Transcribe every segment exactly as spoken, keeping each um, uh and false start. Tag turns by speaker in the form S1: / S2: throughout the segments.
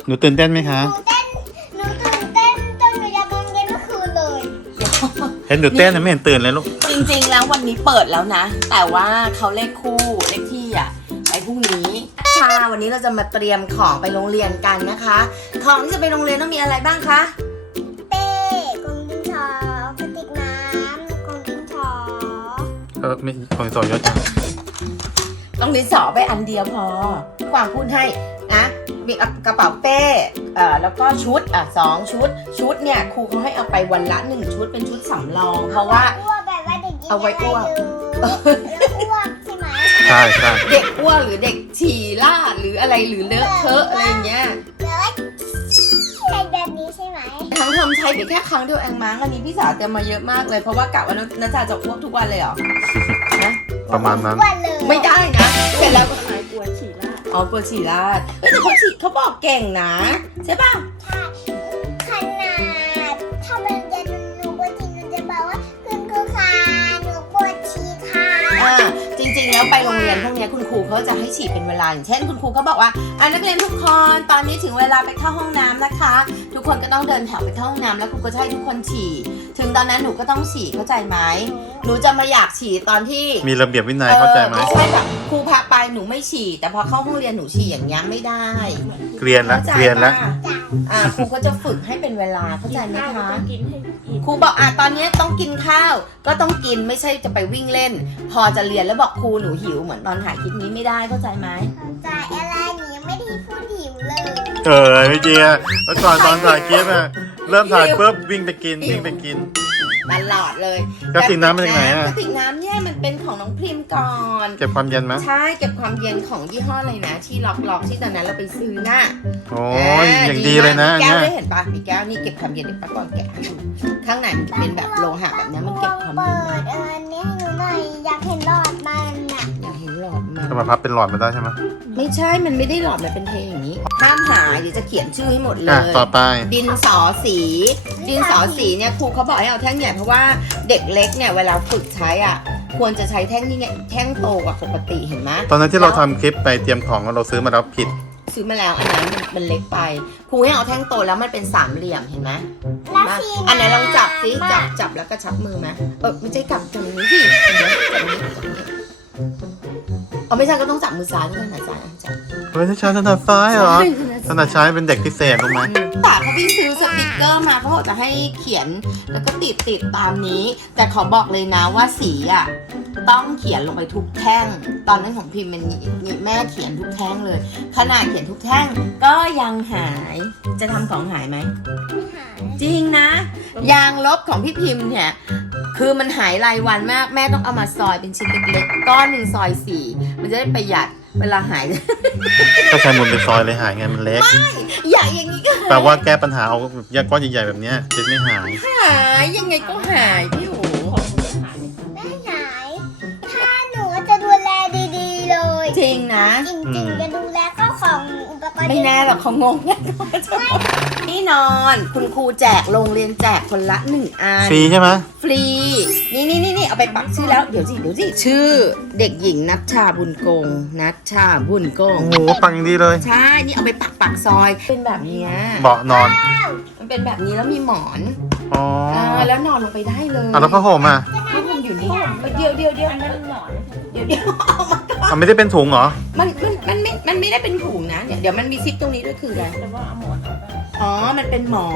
S1: หนูตื่นเต้นไหมคะ
S2: หนูเต้นหนูตื่นเต้นจนหนูอยากนอนเย็นเมื่อคืนเลย
S1: เห็นหนูเต้นนะไม่เห็นตื่นเลยลูก
S3: จริงๆแล้ววันนี้เปิดแล้วนะ แต่ว่าเขาเลขคู่เลขที่อ่ะไปพรุ่งนี้ชาวันนี้เราจะมาเตรียมของไปโรงเรียนกันนะคะ ของที่จะไปโรงเรียนต้องมีอะไรบ้างคะ
S2: เป้กล่องดินสอกระติกน้ำกล่องดินสอ
S1: เออไม่ของสอยศจัง
S3: ต้องดินสอไปอันเดียวพอกวางพูดให้นะมีกระเป๋าเป้เอ่อแล้วก็ชุดอ่ะสองชุดชุดเนี่ยครูเขาให้เอาไปวันละหนึ่งชุดเป็นชุดสำรองเพราะว่า
S2: อ้วกแบบว่าเด็กหญิง
S3: เอาไว้อ้วก
S2: แล้วอ้วกใช่ไหม
S1: ใช่ใช่
S3: เด็กอ้วนหรือเด็กฉี่ลาดหรืออะไรหรือเลอะเทอะอะไรอย่างเงี้ย
S2: แล้วใช่แบบนี้ใช่ไหม
S3: ทั้งทำใช้ไปแค่ครั้งเดียวเองมั้งอันนี้พี่สาวเตรียมมาเยอะมากเลยเพราะว่ากะว่านัชชาจะอ้วกทุกวันเลยเหรอนะ
S1: ประมาณนั้น
S2: วันเลย
S3: ไม่ได้นะเสร็จแล้วก็
S4: หายปวดฉี่ราด
S3: อ๋อปวดฉี่ลาดเอ้ยแต่เขาฉี่เขาบอกเก่งนะใช่ป่ะ
S2: ขนาดถ้าเป็นเย็นหนูปวดฉี่หนูจะบอกว่าคุณครูคะหนูปวดฉี่ค่ะ
S3: อ่าจริงๆแล้วไปโรงเรียนพวกเนี้ยคุณครูเขาจะให้ฉี่เป็นเวลาอย่างเช่นคุณครูเขาบอกว่าอ่านักเรียนทุกคนตอนนี้ถึงเวลาไปเข้าห้องน้ำนะคะ ทุกคนก็ต้องเดินแถวไปเข้าห้องน้ำแล้วครูก็จะให้ทุกคนฉี่ถึงตอนนั้นหนูก็ต้องฉี่เข้าใจไหมหนูจะมาอยากฉี่ตอนที่
S1: มีระเบียบวินัยเข้าใจไหม
S3: ไม่ใช่แบบครูพาไปหนูไม่ฉี่แต่พอเข้าห้องเรียนหนูฉี่อย่างเงี้ยไม่ได้
S1: เกรียนแล้ว
S3: ข้าใจ
S1: เกรียนแล้ว
S3: ป่ะอ่าครูก็จะฝึกให้เป็นเวลาเข้าใจไหม
S4: ข้าว
S3: คะ
S4: ต้องกินให้อิ่ม
S3: ครูบอกอ่ะตอนนี้ต้องกินข้าวก็ต้องกินไม่ใช่จะไปวิ่งเล่น พอจะเรียนแล้วบอกครูหนูหิวเหมือนตอนถ่ายคลิปนี้ไม่ได้เข้าใจไหม
S2: จ่ายอะไรหนูยังไม่ได้พูดหิวเลย
S1: เออพี่เจียแล้วก่อนตอนถ่ายคลิปอะเริ่มถ่ายปุ๊บวิ่งไปกินวิ่งไปกิน
S3: ตลอดเลย
S1: กระติกน้ำมาจากไหนอะ
S3: กระติกน้ำเนี่ยมันเป็นของน้องพริมก่อน
S1: เก็บความเย็นไหม
S3: ใช่เก็บความเย็นของยี่ห้ออะไรนะ ที่ล็อกล็อกๆที่ตอนนั้นเราไปซื้อน่ะ
S1: โอ้ยอย่างดีเลยนะ
S3: แก้ว
S1: เนี่ย
S3: ได้เห็นปะมีแก้วนี่เก็บความเย็นเดี๋ยวป้าก่อนแกะให้ดูข้างในมันจะเป็นแบบโลหะแบบนี้มันเก็บความ
S2: เปิ
S3: เย็น
S2: ด
S3: ได้
S2: อันนี้ให้หนูหน่อยอยากเห็นหลอดมันอ่ะ
S3: อยากเห็นหลอดมัน
S1: จะมาพับเป็นหลอดมาได้ใช่ไหม
S3: ไม่ใช่ มันไม่ได้หลอดมันเป็นเทอย่างนี้ ห้ามหายเดี๋ยวจะเขียนชื่อให้หมดเล
S1: อ่ะ
S3: ย
S1: ต่อไป
S3: ดินสอสี ดินสอสีเนี่ยครูเขาบอกให้เอาแท่งใหญ่เพราะว่าเด็กเล็กเนี่ยเวลาฝึกใช้อ่ะ ควรจะใช้แท่งนี่ไงแท่งโตกว่าปกติเห็นไหม
S1: ตอนนั้นที่เราทำคลิปไปเตรียมของเราซื้อมาแล้วผิด
S3: ซื้อมาแล้วอันนั้นมันมันเล็กไป ครูให้เอาแท่งโตแล้วมันเป็นสามเหลี่ยมเห็นไหม
S2: แล้ว
S3: มา
S2: สี
S3: อันไหนลองจับสิ
S2: น้ำ
S3: จั
S2: อะ
S3: บจับแล้วก็ชับมือไหมเออไม่ใช่จับตรงนี้สิเดี๋ยวจับนี้จับนี้เอาไม่ใช่ก็ต้องจับมือซ้ายด้วยนะจ๊ะจับ
S1: เฮ้ยใช้ถนัดซ้ายเหรอ
S3: ใช่
S1: ถนัดใช้เป็นเด็กพิเศษรู้ไหม
S3: แต่เขาพี่ซื้อสติกเกอร์มาเขาบอกจะให้เขียนแล้วก็ติดติดตามนี้ แต่ขอบอกเลยนะว่าสีอ่ะต้องเขียนลงไปทุกแท่ง ตอนนั้นของพิมพ์มันนี่แม่เขียนทุกแท่งเลย ขนาดเขียนทุกแท่งก็ยังหายจะทำของหายไหม
S2: ไม่หาย
S3: จริงนะ ยางลบของพี่พิมพ์เนี่ยคือมันหายรายวันมากแม่ต้องเอามาซอยเป็นชิ้นเล็กๆก้อนหนึ่งซอยสี่มันจะได้ประหยัดเวลาหาย
S1: ก็ใช้มุนเป็นซอยเลยหายไงมันเล็ก
S3: ใหญ่อย่างนี้ก็
S1: แปลว่าแก้ปัญหาเอายาก้อนใหญ่ๆแบบเนี้ยคิดไม่หาย
S3: หายยังไงก็หายพี่โอ
S2: ไม่หาย ถ้าหนูจะดูแลดีๆเลย
S3: จริงนะ
S2: จริงๆจะดูแลข้าวของอุปกรณ์
S3: ไม่แน่หรอกเขางงแน่นี่นอนคุณครูแจกโรงเรียนแจกคนละหนึ่งอัน
S1: ฟรีใช่ไหม
S3: ฟรี นี่นี่นี่นี่เอาไปปักชื่อแล้วเดี๋ยวสิเดี๋ยวสิชื่อเด็กหญิงนัชชาบุญกงนัชชาบุญกง
S1: โอ้โหปังอย่างดีเลย
S3: ใช่นี่เอาไปปักปักซอยเป็นแบบเนี้ย
S1: เบาะนอน
S3: มันเป็นแบบนี้แล้วมีหมอน
S1: อ๋อ
S3: อ่าแล้วนอนลงไปได้เลย
S1: อ่ะแล้วผ้าห่มอ่ะ
S3: ผ้าห่มอยู่นี่เดียวเดียวเดียว
S4: อันนั้นหนอน
S3: เดี๋ยวเดี๋ยวเอามาก่อน
S1: อ่ะไม่ได้เป็นถุงเหรอ
S3: มันมันมันไม่มันไม่ได้เป็นถุงนะเดี๋ยวเดี๋ยวมันมีซิปตรงนี้ด้วยคืออะไร
S4: แต่ว่าเอาหมอนออกไป
S3: อ๋อ มันเป็นหมอน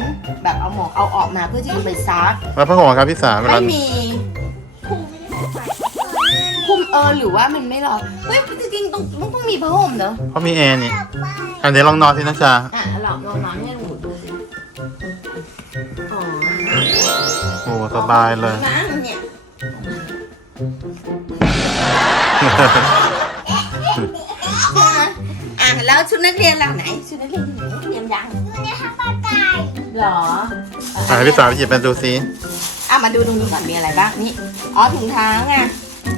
S3: แบบเอาหมอนเอาออกมาเพื่อที่จะไปซัก
S1: แล้วผ้าห่มอะครับพี่สาวเวลา
S3: ไม่มี
S4: ครูไม่ได้ใส่
S3: คุมเออหรือว่ามันไม่หรอเฮ้ยจริงๆต้องต้องต้องมีผ้าห่มเนอะ
S1: เขามีแอร์นี่อันเดี๋ยวลองนอนสินะจ๊ะ
S3: อ่ะหลอกลองนอนให้หนูดูสิอ๋อ
S1: โอ้สบายเลย
S3: มั้งเนี่ยอ่ะแล้วชุดนักเรียนเราไหนชุดนักเรียนอยู่ไหนเตรียมยัง
S2: ดูในข้าวปลาไก่
S3: หรอ
S1: อ่ะให้พี่สาวไปหยิบมาดูซิ
S3: อ่ะมาดูตรงนี้ก่อนมีอะไรบ้างนี่อ๋อถุงเท้าไงถุงเท้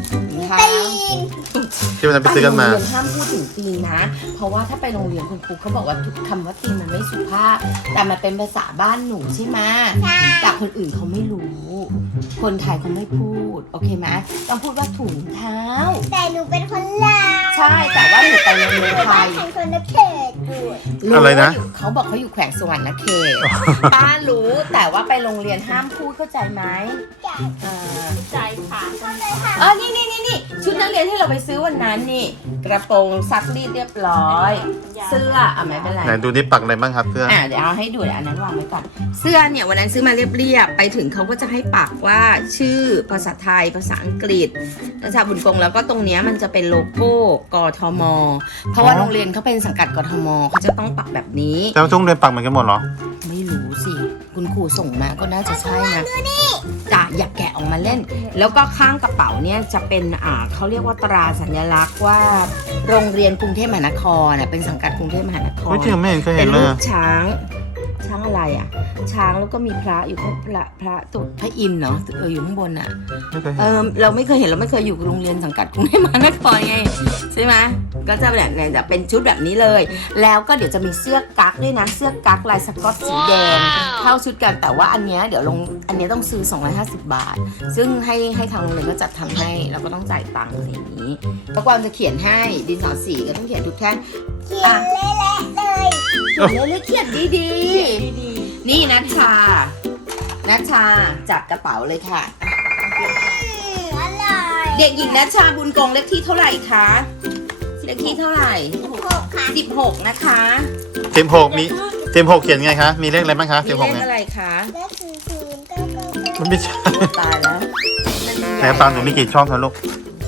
S3: คะ
S2: ตีน
S1: ที่วันนั้นไปซื้อกันมา
S3: ไปโรงเรียนห้ามพูดถึงตีนนะ เพราะว่าถ้าไปโรงเรียนคุณครูเขาบอกว่าทุกคำว่าตีนมันไม่สุภาพ แต่มันเป็นภาษาบ้านหนูใช่ไหม
S2: ใช่
S3: แต่คนอื่นเขาไม่รู้ คนไทยเขาไม่พูด โอเคไหมต้องพูดว่าถุงเท้า
S2: แต่หนูเป็นคนลาว
S3: ใช่ แต่ว่าหนูไปโรงเรียน
S2: หนู
S3: ไท
S2: บ้าน
S3: ย
S2: ฉันคนละเขตด้วย
S1: อะไรนะ
S3: ว่ายู่เขาบอกเขาอยู่แขวงสวรรณเขตป้ารู้แต่ว่าไปโรงเรียนห้ามพูดเข้าใจไหม
S2: จ้ะ
S3: เออ
S4: ใจค่ะ
S2: ทำเลยค่ะ
S3: เออนี่นี่นี่นี่ชุดนักเรียนที่เราไปซื้อวันนั้นนี่ กระโปรงซักรีดเรียบร้อย เสื้ออ่ะไม่เป็นไร
S1: ไหนดูนี่ปักอะไรบ้างครับเสื้อ
S3: อ่ะเดี๋ยวเอาให้ดูเดี๋ยวอันนั้นวางไว้ก่อน เสื้อเนี่ยวันนั้นซื้อมาเรียบๆไปถึงเขาก็จะให้ปักว่าชื่อภาษาไทยภาษาอังกฤษภาษาบุญกงแล้วก็ตรงเนี้ยมันจะเป็นโลโก้กทม เพราะว่าโรงเรียนเขาเป็นสังกัดกทมเขาจะต้องปักแบบนี้
S1: แต่ว่าทุกโรงเรียนปักเหมือนกันหมดเหรอ
S3: ไม่รู้สิ คุณครูส่งมาก็น่าจะใช่นะจ้ะอยากแกะออกมาเล่น แล้วก็ข้างกระเป๋าเนี่ยจะเป็นอ่าเขาเรียกว่าตราสัญลักษณ์ว่า โรงเรียนกรุงเทพมหานครน่ะเป็นสังกัดกรุงเทพมหานคร
S1: ไม่จริงไม่เห็นเคย
S3: เป็
S1: เห็
S3: น
S1: นเล
S3: รู
S1: ย
S3: ปช้าง ช้างอะไรอ่ะ ช้างแล้วก็มีพระอยู่ข้างพระพระตัวพระอินทร์เนาะเอออยู่ข้างบนอ่ะ
S1: ไม่เคย
S3: เอ
S1: เห็น
S3: อเราไม่เคยเห็นเราไม่เคยอยู่โรงเรียนสังกัดกรุงเทพมหานครไงใช่ไหมก็จะแบบเนี่ยจะเป็นชุดแบบนี้เลย แล้วก็เดี๋ยวจะมีเสื้อกั๊กด้วยนะ เสื้อกั๊กลายสก๊อตสีแดงเข้าชุดกันแต่ว่าอันเนี้ยเดี๋ยวลงอันเนี้ยต้องซื้อสองร้อยห้าสิบบาท ซึ่งให้ให้ทางโรงเรียนก็จัดทำให้เราก็ต้องจ่ายตังค์อะไรอย่างนี้แล้วกวางจะเขียนให้ดินสอสีก็ต้องเขียนทุกแท่ง
S2: เขียนเละๆเลย
S3: เขียนเลยเลยเขียนดีดีๆ
S4: ดี
S3: นี่นัชชา นัชชาจับกระเป๋าเลยค่ะ
S2: อืมอร่อย
S3: เด็กหญิงนัชชาบุญกงเลขที่เท่าไหร่คะ เลขที่เท่าไหร่
S2: สิบหกค่ะ
S3: สิบหกนะคะ
S1: เทมหกมีเทมหกเขียนไงคะ มีเลขอะไรบ้างคะเท
S3: มี
S1: ม
S3: เล
S1: หก
S3: ข
S1: เนี่ย
S3: อะไรคะ
S2: เลขคือศูนย์เก้าเก้าเก้า
S1: มันไม่ใช่
S3: ตายแล้ว
S1: ไหนปังหนูมีกี่ช่องคะลูก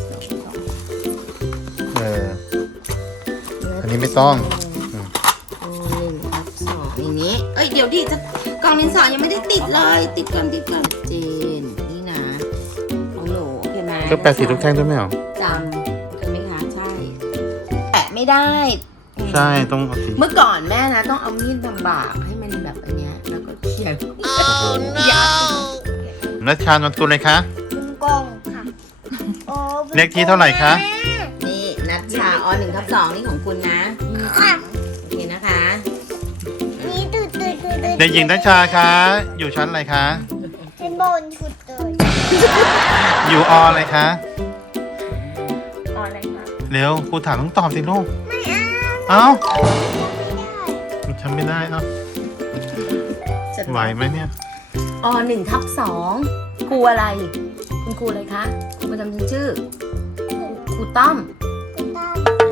S1: เออ อันนี้ไม่ต้อง
S3: หนึ่งทับสองอย่างนี้ เอ้ยเดี๋ยวดิจะกล่องดินสอยังไม่ได้ติดเลย ติดก่อนติดก่อนเจน นี่นะ ของหนูโอเคไหม
S1: ก็แปดสีทุกแท่งด้วยไหมเหรอ
S3: จำโอเคไหมคะใช่ แปะไม่ได้
S1: ใช่ต้องเอาสี
S3: เมื่อก่อนแม่นะต้องเอามีดบากๆให้มันแบบอันเนี้ยแล้วก็เขียน
S1: โอ้โห
S3: ยัด
S1: นัชชานนกุลเลยคะ
S2: คุณกงค่ะโอ้
S1: เลขที่เท่าไหร่คะ
S3: นี่นัชชาอหนึ่งทับสองนี่ของคุณนะ
S2: ค่ะ
S3: โอเคนะคะ
S2: นี่ตื่นตื่นตื่นตื่น
S1: เด็กหญิงนัชชาคะ อยู่ชั้นอะไรคะ
S2: เป็นบนชุดเลย
S1: อยู่ออะไรคะ
S4: ๆอะไรคะ
S1: เร็วครูถามต้องตอบสิลูก
S2: ไม่เอา
S1: เอ้า
S2: ไม่ได้
S1: ฉันไม่ได้เนาะไหวไหมเนี่ย
S3: อหนึ่งทับสองครูอะไร คุณครูอะไรคะครูประจำชั้นชื่อ ครูต้อม
S2: คุณตา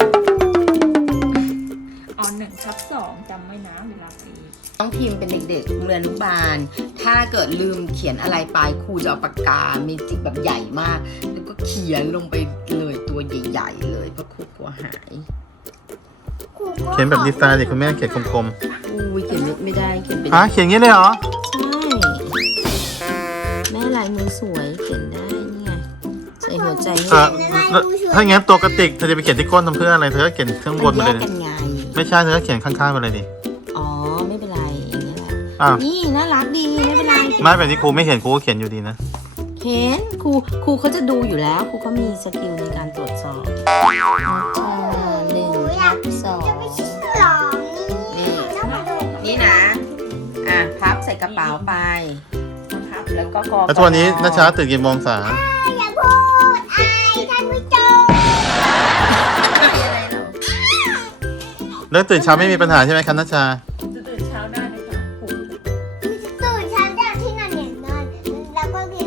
S4: ออนหนึ่งทับสองจำไว้นะเวลาไป
S3: น้องพิมพ์เป็นเด็กๆโรงเรียนอนุบาล ถ้าเกิดลืมเขียนอะไรไปครูจะเอาปากกาเมจิกแบบใหญ่มาก แล้วก็เขียนลงไปเลยตัวใหญ่ๆเลยเพราะครูกลัวหาย
S2: ครูก็
S1: เขียนแบบดีไซน์เด็กคุณแม่เขียนกลม
S3: อุ้ยเขียนไม่ได้เขียนเป็น
S1: ๆฮะเขียนอย่างนี้เลยเหรอ
S3: ใช่แม่ลายมือสวยเขียนได้นี่ไงใส่หัวใจให้
S1: อ่ะแล้วถ้าอย่างงั้นตัวกระติกเธอจะไปเขียนที่ก้นทำเพื่ออะไร เธอก็เขียนข้างบนไป
S3: แย
S1: เลย
S3: ก
S1: ดิ
S3: กันไง
S1: ไม่ใช่ เธอก็เขียนข้างๆไปเลยดิ
S3: อ๋อไม่เป็นไรอย่างนี้แหละ
S1: อ้าว
S3: นี่น่ารักดีไม่เป็นไร
S1: ไม่แบบนี้ครูไม่เขียนครูก็เขียนอยู่ดีนะ
S3: เห็นครูครูเขาจะดูอยู่แล้วครูเขามีสกิลในการตรวจสอบอ่าหนึ่งทับสอง
S2: จะไม่ใช่หลอมนี่ต้องมาดู
S3: นี่นะ อ่ะพับใส่กระเป๋าไปพับแล้วก็กอ
S1: แล้วทุกวันนี้นัชชาตื่นกี่โมงสา
S2: อย่าพูดอายท่านผู้ชม
S3: อะไรเหรอ
S1: เรื่องตื่นเช้าไม่มีปัญหาใช่ไหมคะนัชชา
S4: จะตื่นเช้าได้ไหมคะปลุก
S2: ตื่นเช้าจากที่นอนอย่างนอนแล้วก็กิน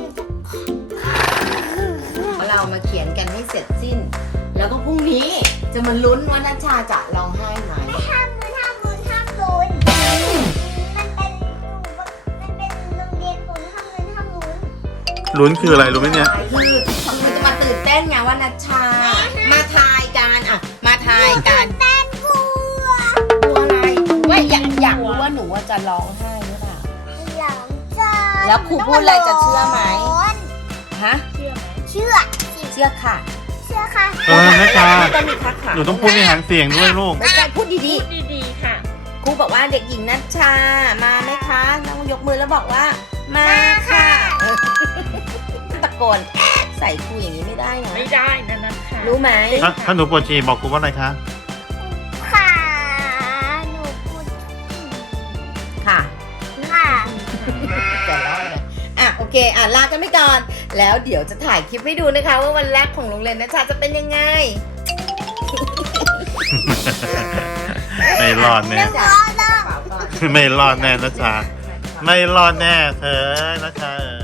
S3: เรามาเขียนกันให้เสร็จสิ้น แล้วก็พรุ่งนี้จะมาลุ้นว่านัชชาจะร้องไห้ไหม
S2: ห้ามลุ้นห้ามลุ้นห้ามลุ้นมันเป็นมันเป็นโรงเรียนคนห้ามลุ้นห้ามลุ้น
S1: ลุ้นคืออะไรรู้ไหมเนี่ย
S3: คือมันจะมาตื่นเต้นไงว่านัชชา มาทายกันอ่ะ มาทายกัน
S2: เต้นกลัว
S3: กลัวอะไรว่าอยากอยากรู้ว่าหนูว่าจะร้องไห้หรือเปล่า
S2: หลังจา
S3: แล้วครูพูดอะไรจะเชื่อไหม ฮะ
S4: เชื่อไหม
S2: เชื่อ
S3: เชื่อค่ะ
S2: เชื่อค่ะ
S1: เออนัชชา
S3: ต้องมีคักค่ะ
S1: หนูต้องพูดในหางเสียงด้วยลูก
S3: ไม่ใช่พูดดี
S4: พูดดีๆค่ะ
S3: ๆ ครูบอกว่าเด็กหญิงนัชชา มาไหมคะต้องยกมือแล้วบอกว่า มาค่ะ ตะโกนใส่ใส่ครูอย่างนี้ไม่ได้นะ
S4: ไม่ได้นะนะคะ
S3: รู้ไหม
S1: ถ้าถ้าหนูปวดฉี่บอกครูว่าอะไรคะ
S2: ค่ะหนูปวด
S3: ค่ะ
S2: ค่ะ
S3: จะเล่าเลยอ่ะโอเคอ่ะลากันไปก่อน แล้วเดี๋ยวจะถ่ายคลิปให้ดูนะคะ ว่าวันแรกของโรงเรียนนะจ๊ะจะเป็นยังไง
S1: ไม่รอดแน่
S3: จ้ะกระเป๋าก่อน
S1: ไม่รอดแน่นะจ๊ะไม่รอดแน่เธอนะคะ